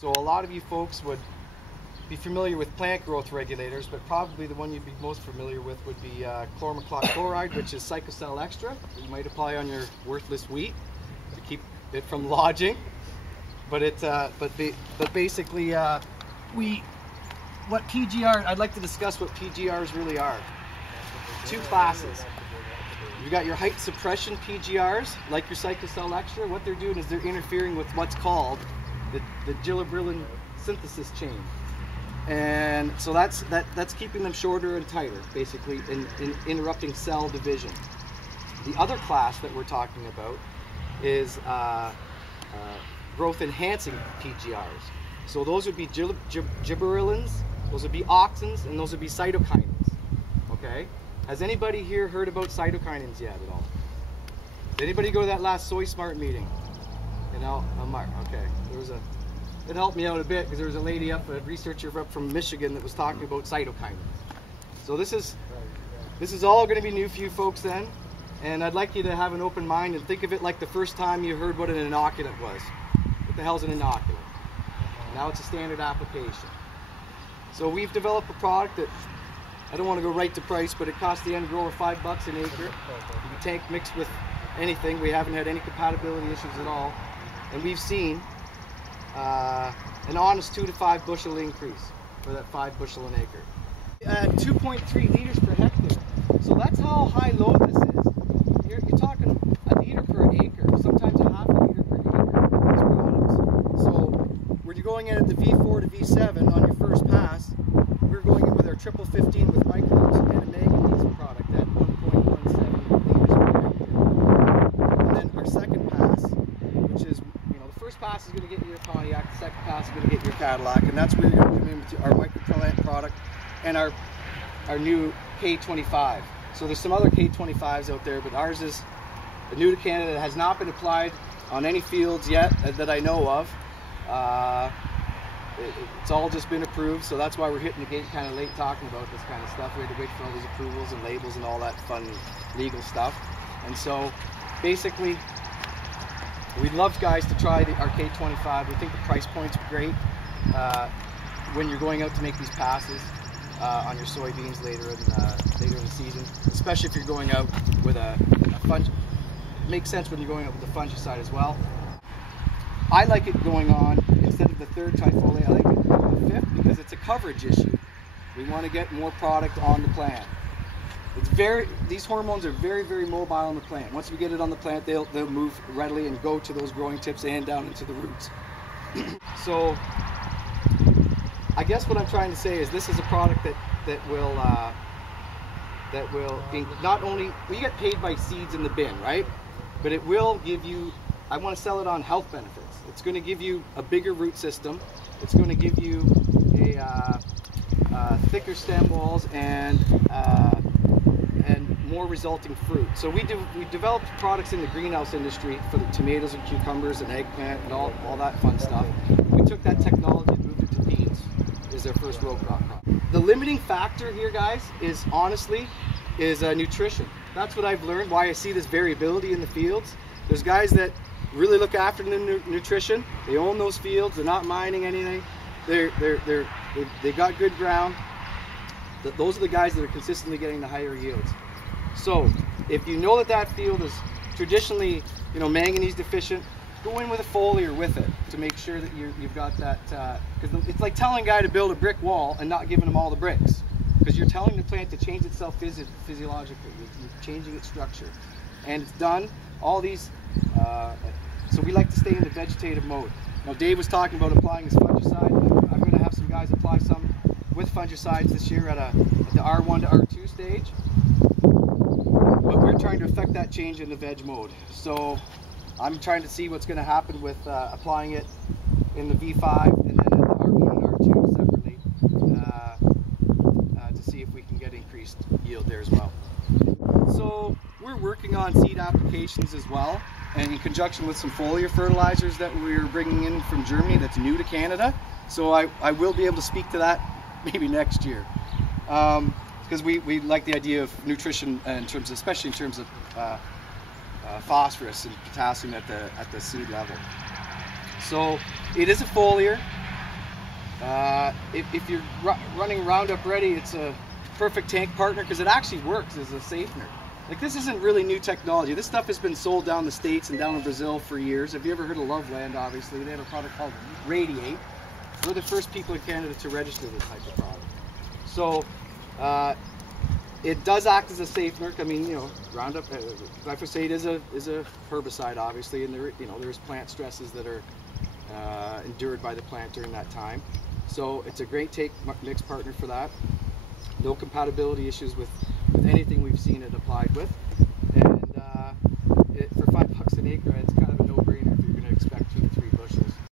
So a lot of you folks would be familiar with plant growth regulators, but probably the one you'd be most familiar with would be chloromaclot chloride, which is Cycocel Extra. You might apply on your worthless wheat to keep it from lodging. But basically, what PGR, I'd like to discuss what PGRs really are. Two classes. You've got your height suppression PGRs, like your Cycocel Extra. What they're doing is they're interfering with what's called the gibberellin synthesis chain. And so that's keeping them shorter and tighter, basically, in interrupting cell division. The other class that we're talking about is growth enhancing PGRs. So those would be gibberellins, those would be auxins, and those would be cytokinins. Okay? Has anybody here heard about cytokinins yet at all? Did anybody go to that last Soy Smart meeting? You know, Mark. Okay. It helped me out a bit because there was a lady a researcher up from Michigan that was talking about cytokinins. So this is all going to be new for you folks then, and I'd like you to have an open mind and think of it like the first time you heard what an inoculant was. What the hell's an inoculant? Now it's a standard application. So we've developed a product that, I don't want to go right to price, but it costs the end grower $5 an acre. You can tank mixed with anything. We haven't had any compatibility issues at all, and we've seen an honest 2 to 5 bushel increase for that 5 bushel an acre. 2.3 liters per hectare. So that's how high low this is. You're talking a liter per acre, sometimes a half a liter per acre of these products. So when you're going in at the V4 to V7 on your first pass, we're going in with our triple 15 with microbes and a manganese product at 1.17 liters per hectare. And then our second pass, which is, first pass is going to get you your Pontiac, the second pass is going to get your Cadillac, and that's where you're going to come in with our microplant product and our new K25. So there's some other K25s out there, but ours is new to Canada. It has not been applied on any fields yet that I know of. It's all just been approved, so that's why we're hitting the gate kind of late talking about this kind of stuff. We had to wait for all these approvals and labels and all that fun legal stuff. And so basically, we'd love guys to try our K25. We think the price points are great when you're going out to make these passes on your soybeans later in the season, especially if you're going out with a fungicide. It makes sense when you're going out with a fungicide as well. I like it going on instead of the third trifoliate. I like it going the fifth because it's a coverage issue. We want to get more product on the plant. These hormones are very, very mobile on the plant. Once we get it on the plant, they'll move readily and go to those growing tips and down into the roots. So I guess what I'm trying to say is this is a product that will be not only, well, you get paid by seeds in the bin, right? But it will give you, I want to sell it on health benefits. It's going to give you a bigger root system. It's going to give you a thicker stem walls and more resulting fruit. So we developed products in the greenhouse industry for the tomatoes and cucumbers and eggplant and all that fun stuff. We took that technology and moved it to beans as our first row crop. The limiting factor here, guys, is honestly nutrition. That's what I've learned, why I see this variability in the fields. There's guys that really look after the nutrition. They own those fields. They're not mining anything. They got good ground. Those are the guys that are consistently getting the higher yields. So if you know that field is traditionally, manganese deficient, go in with a foliar with it to make sure that you've got that. Because it's like telling a guy to build a brick wall and not giving him all the bricks. Because you're telling the plant to change itself physiologically. You're changing its structure, and it's done. All these. So we like to stay in the vegetative mode. Now Dave was talking about applying his fungicide. I'm going to have some guys apply some with fungicides this year at the R1 to R2 stage. But we're trying to affect that change in the veg mode. So I'm trying to see what's going to happen with applying it in the V5 and then at the R1 and R2 separately to see if we can get increased yield there as well. So we're working on seed applications as well, and in conjunction with some foliar fertilizers that we're bringing in from Germany that's new to Canada. So I will be able to speak to that maybe next year. Because we like the idea of nutrition especially in terms of phosphorus and potassium at the seed level. So it is a foliar. If you're running Roundup Ready, it's a perfect tank partner because it actually works as a safener. Like, this isn't really new technology. This stuff has been sold down the States and down in Brazil for years. Have you ever heard of Loveland? Obviously, they have a product called Radiate. We're the first people in Canada to register this type of product. So it does act as a safener. I mean, you know, Roundup, glyphosate is a herbicide, obviously, and there, you know, there's plant stresses that are endured by the plant during that time. So it's a great take mix partner for that. No compatibility issues with anything we've seen it applied with, and for $5 an acre, it's kind